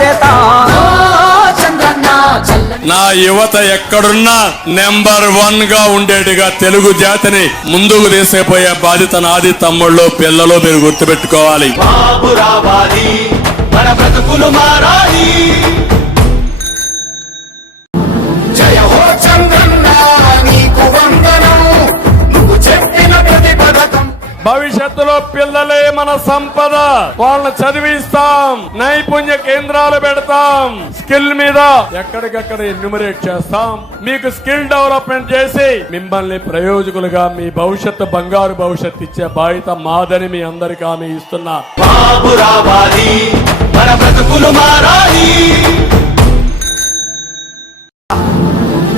చేత నా యువత ఎక్కడున్నా నెంబర్ 1 గా ఉండేట్టుగా తెలుగు జాతిని ముందుకు తీసుకుపోయే బాధ్యత నాది. తమ్ముళ్ళు, పిల్లలు, మీరు గుర్తుపెట్టుకోవాలి. బాబు రావాలి, మన బ్రతుకులు మారాలి. జయ హో చంద్రన్న, నీకు వందనం, నువ్వు చెప్పిన ప్రతి పథకం. భవిష్యత్తులో పిల్లలే మన సంపద. వాళ్ళని చదివిస్తాం, నైపుణ్య కేంద్రాలు పెడతాం, స్కిల్ మీద ఎక్కడికక్కడ ఎన్యూమరేట్ చేస్తాం. మీకు స్కిల్ డెవలప్మెంట్ చేసి మిమ్మల్ని ప్రయోజకులుగా మీ భవిష్యత్తు, బంగారు భవిష్యత్తు ఇచ్చే బాధ్యత మాదని మీ అందరికీ హామీ ఇస్తున్నా. బాబు రావాలి, మన బ్రతుకులు మారాలి.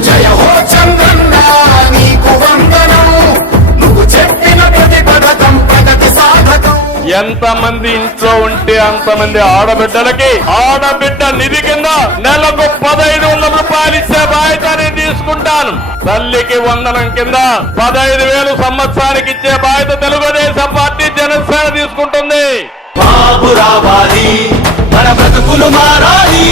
జయ హో చంద్రన్న, నీకు వందనం, నువ్వు చెప్పిన ప్రతి పథకం ప్రగతి సాధకం. ఎంతమంది ఇంట్లో ఉంటే అంతమంది ఆడబిడ్డలకి ఆడబిడ్డ నిధి కింద నెలకు 1500 రూపాయలు ఇచ్చే బాధ్యత నేను తీసుకుంటాను. తల్లికి వందనం కింద 15,000 సంవత్సరానికి ఇచ్చే బాధ్యత తెలుగుదేశం పార్టీ, జనసేన తీసుకుంటుంది. బాబు రావాలి, మన బ్రతుకులు మారాలి.